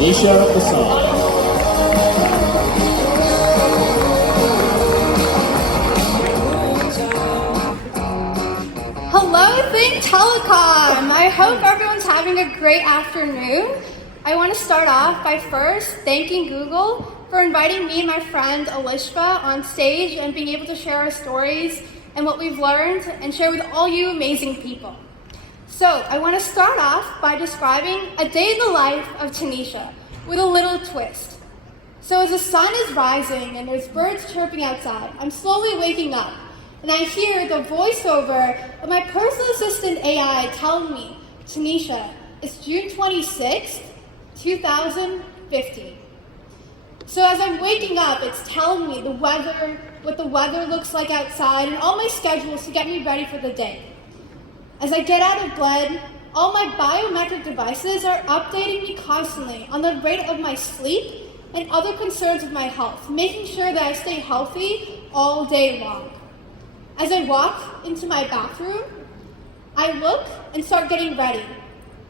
Tanisha the song. Hello, Think Telecom! I hope everyone's having a great afternoon. I want to start off by first thanking Google for inviting me and my friend Alishba on stage and being able to share our stories and what we've learned and share with all you amazing people. So I want to start off by describing a day in the life of Tanisha with a little twist. So as the sun is rising and there's birds chirping outside, I'm slowly waking up and I hear the voiceover of my personal assistant AI telling me, Tanisha, it's June 26th, 2050. So as I'm waking up, it's telling me the weather, what the weather looks like outside, and all my schedules to get me ready for the day. As I get out of bed, all my biometric devices are updating me constantly on the rate of my sleep and other concerns with my health, making sure that I stay healthy all day long. As I walk into my bathroom, I look and start getting ready.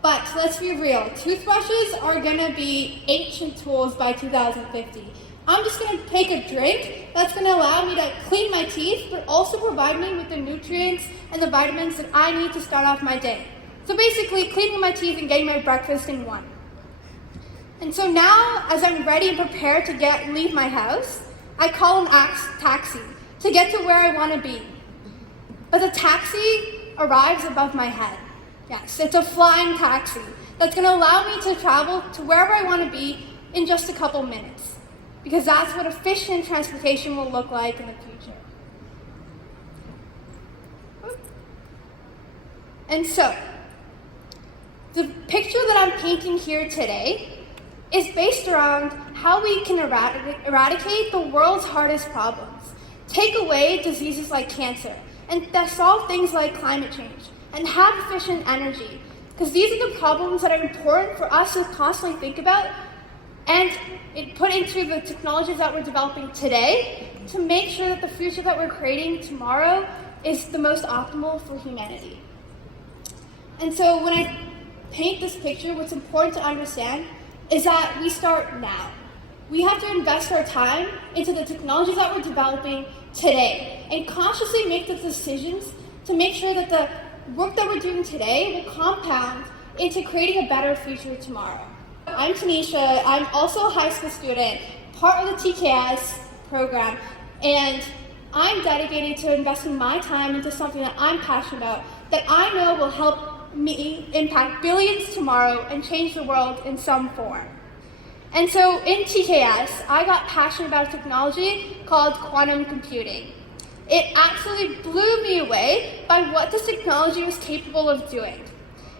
But let's be real, toothbrushes are gonna be ancient tools by 2050. I'm just gonna take a drink that's gonna allow me to clean my teeth, but also provide me with the nutrients and the vitamins that I need to start off my day. So basically, cleaning my teeth and getting my breakfast in one. And so now, as I'm ready and prepared to leave my house, I call an taxi to get to where I wanna be. But the taxi arrives above my head. Yes, it's a flying taxi that's gonna allow me to travel to wherever I wanna be in just a couple minutes, because that's what efficient transportation will look like in the future. And so, the picture that I'm painting here today is based around how we can eradicate the world's hardest problems, take away diseases like cancer, and solve things like climate change, and have efficient energy. Because these are the problems that are important for us to constantly think about and put into the technologies that we're developing today to make sure that the future that we're creating tomorrow is the most optimal for humanity. And so when I paint this picture, what's important to understand is that we start now. We have to invest our time into the technologies that we're developing today and consciously make the decisions to make sure that the work that we're doing today will compound into creating a better future tomorrow. I'm Tanisha. I'm also a high school student, part of the TKS program, and I'm dedicated to investing my time into something that I'm passionate about, that I know will help me impact billions tomorrow and change the world in some form. And so in TKS, I got passionate about a technology called quantum computing. It absolutely blew me away by what this technology was capable of doing.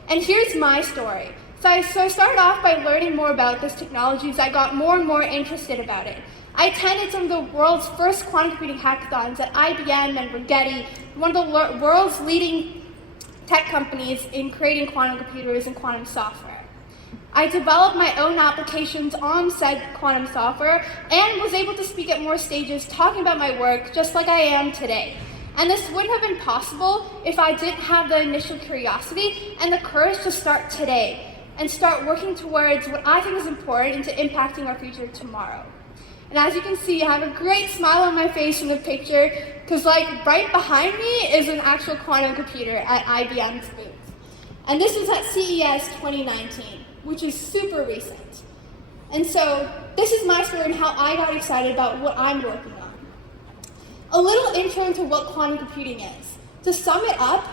And here's my story. So I started off by learning more about this technology as I got more and more interested about it. I attended some of the world's first quantum computing hackathons at IBM and Rigetti, one of the world's leading tech companies in creating quantum computers and quantum software. I developed my own applications on said quantum software and was able to speak at more stages talking about my work just like I am today. And this wouldn't have been possible if I didn't have the initial curiosity and the courage to start today and start working towards what I think is important into impacting our future tomorrow. And as you can see, I have a great smile on my face in the picture because right behind me is an actual quantum computer at IBM's booth. And this was at CES 2019. Which is super recent. And so this is my story and how I got excited about what I'm working on. A little intro into what quantum computing is. To sum it up,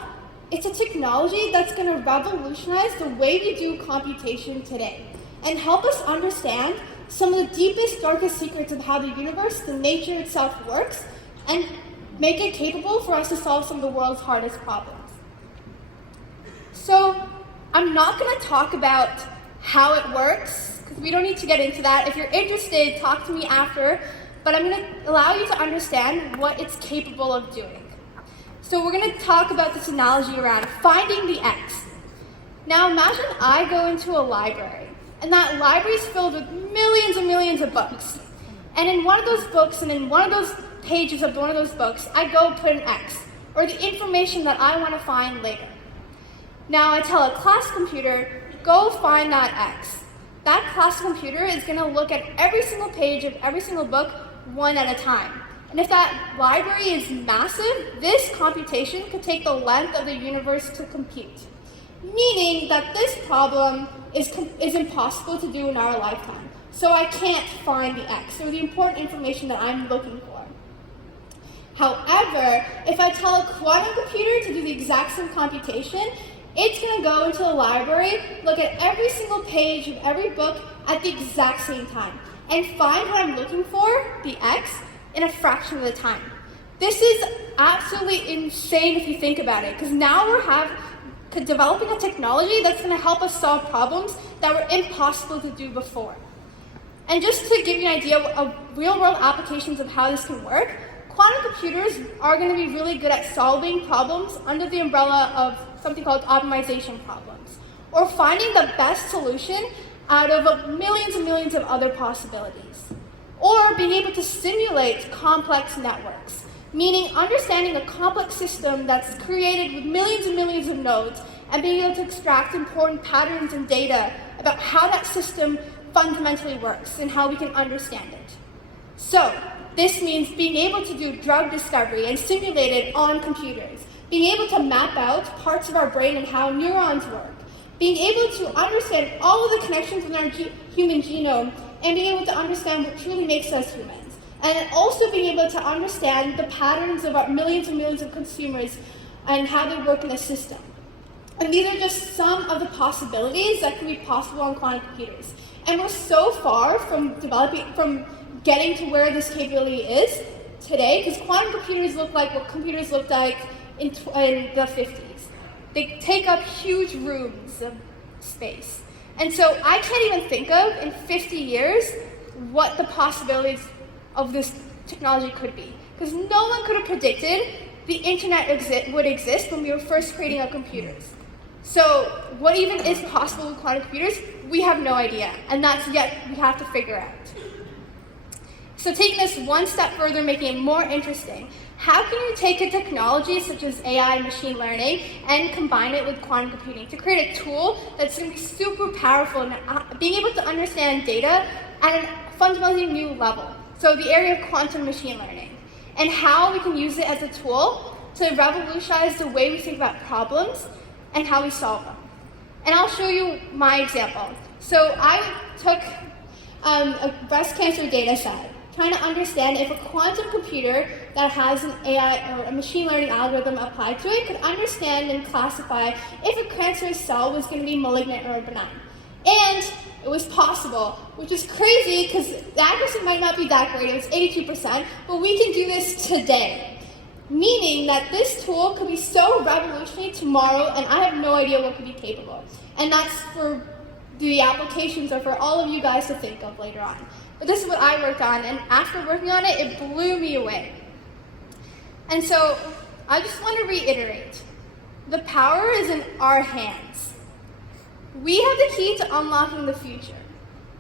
it's a technology that's going to revolutionize the way we do computation today and help us understand some of the deepest, darkest secrets of how the universe, the nature itself works, and make it capable for us to solve some of the world's hardest problems. So I'm not going to talk about how it works, because we don't need to get into that. If you're interested, talk to me after, but I'm going to allow you to understand what it's capable of doing. So we're going to talk about this analogy around finding the X. Now imagine I go into a library, and that library is filled with millions and millions of books. And in one of those books, and in one of those pages of one of those books, I go put an X, or the information that I want to find later. Now I tell a class computer, go find that X. that classical computer is going to look at every single page of every single book one at a time. And if that library is massive, this computation could take the length of the universe to compute, meaning that this problem is impossible to do in our lifetime. So I can't find the X, or the important information that I'm looking for. However, if I tell a quantum computer to do the exact same computation, it's going to go into the library, look at every single page of every book at the exact same time, and find what I'm looking for, the X, in a fraction of the time. This is absolutely insane if you think about it, because now we're developing a technology that's going to help us solve problems that were impossible to do before. And just to give you an idea of real-world applications of how this can work, quantum computers are going to be really good at solving problems under the umbrella of something called optimization problems, or finding the best solution out of millions and millions of other possibilities, or being able to simulate complex networks, meaning understanding a complex system that's created with millions and millions of nodes and being able to extract important patterns and data about how that system fundamentally works and how we can understand it. So this means being able to do drug discovery and simulate it on computers, being able to map out parts of our brain and how neurons work, being able to understand all of the connections in our human genome, and being able to understand what truly makes us humans. And also being able to understand the patterns of our millions and millions of consumers and how they work in the system. And these are just some of the possibilities that can be possible on quantum computers. And we're so far from getting to where this capability is today, because quantum computers look like what computers looked like in the 50s. They take up huge rooms of space. And so I can't even think of, in 50 years, what the possibilities of this technology could be. Because no one could have predicted the internet would exist when we were first creating our computers. So what even is possible with quantum computers, we have no idea. And that's yet we have to figure out. So taking this one step further, making it more interesting, how can you take a technology such as AI and machine learning and combine it with quantum computing to create a tool that's going to be super powerful and being able to understand data at a fundamentally new level? So the area of quantum machine learning, and how we can use it as a tool to revolutionize the way we think about problems and how we solve them. And I'll show you my example. So I took a breast cancer data set, trying to understand if a quantum computer that has an AI or a machine learning algorithm applied to it could understand and classify if a cancerous cell was going to be malignant or benign. And it was possible, which is crazy because the accuracy might not be that great, it was 82%, but we can do this today. Meaning that this tool could be so revolutionary tomorrow, and I have no idea what could be capable. And that's for the applications or for all of you guys to think of later on. But this is what I worked on, and after working on it, it blew me away. And so I just want to reiterate, the power is in our hands. We have the key to unlocking the future.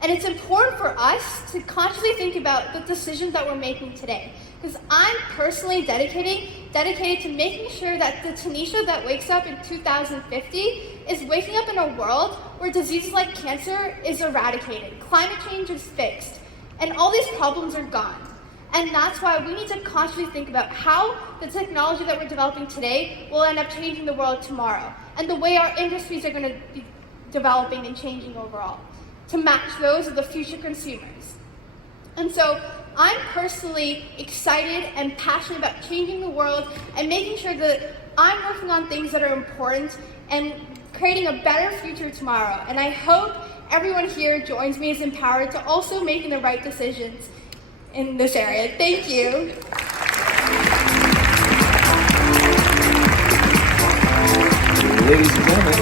And it's important for us to consciously think about the decisions that we're making today. Because I'm personally dedicated to making sure that the Tanisha that wakes up in 2050 is waking up in a world where diseases like cancer is eradicated, climate change is fixed, and all these problems are gone. And that's why we need to consciously think about how the technology that we're developing today will end up changing the world tomorrow, and the way our industries are going to be developing and changing overall, to match those of the future consumers. And so I'm personally excited and passionate about changing the world and making sure that I'm working on things that are important and creating a better future tomorrow. And I hope everyone here joins me as empowered to also making the right decisions in this area. Thank you. Ladies and gentlemen,